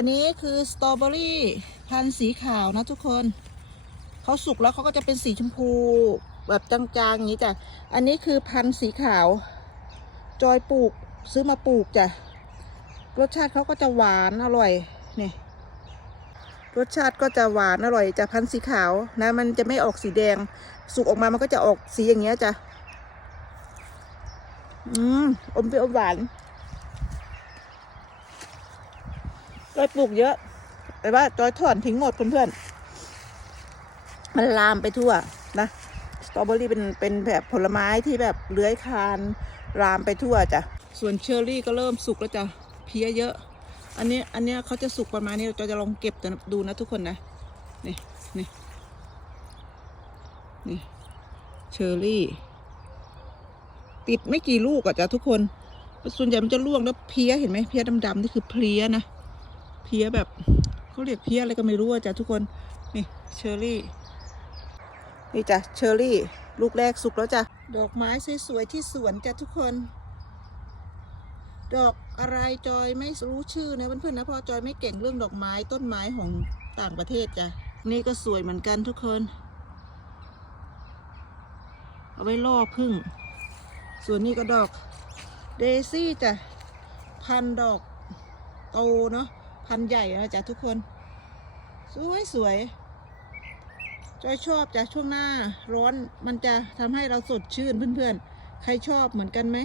อันนี้คือสตรอเบอรี่พันธุ์สีขาวนะทุกคน เขาสุกแล้วเขาก็จะเป็นสีชมพูแบบจางๆอย่างนี้จ้ะ อันนี้คือพันธุ์สีขาว จอยปลูกซื้อมาปลูกจ้ะ รสชาติเขาก็จะหวานอร่อยนี่รสชาติก็จะหวานอร่อยจะพันธุ์สีขาวนะมันจะไม่ออกสีแดง สุกออกมามันก็จะออกสีอย่างเงี้ยจ้ะ อืมอมเปรี้ยวหวาน จอยปลูกเยอะ แต่ว่าจอยถอนทิ้งหมดเพื่อนๆ มันลามไปทั่วนะ สตรอเบอรี่เป็นเป็นแบบผลไม้ที่แบบเลื้อยคลานลามไปทั่วจ้ะ ส่วนเชอร์รี่ก็เริ่มสุกแล้วจ้ะ เพี้ยเยอะ อันนี้อันนี้เขาจะสุกประมาณนี้เราจะลองเก็บดูนะทุกคนนะ นี่นี่นี่เชอร์รี่ ติดไม่กี่ลูกอะจ้ะทุกคน ส่วนใหญ่มันจะร่วงแล้วเพี้ยเห็นไหมเพี้ยดำๆนี่คือเพี้ยนะ เพี้ยแบบเขาเรียกเพี้ยอะไรก็ไม่รู้อะจ้ะทุกคนนี่เชอร์รี่นี่จ้ะเชอร์รี่ ลูกแรกสุกแล้วจ้ะดอกไม้สวยๆที่สวนจ้ะทุกคน ดอกอะไรจอยไม่รู้ชื่อนะเพื่อนๆนะพราะจอยไม่เก่งเรื่องดอกไม้ต้นไม้ของต่างประเทศจ้ะนี่ก็สวยเหมือนกันทุกคน เอาไว้ล่อพึ่ง ส่วนนี้ก็ดอกเดซี่จ้ะพันดอกโตเนาะ พันใหญ่นะจ้ะทุกคน สวยสวยจอยชอบจ้ะช่วงหน้าร้อนมันจะทำให้เราสดชื่นเพื่อนๆ ใครชอบเหมือนกันไหม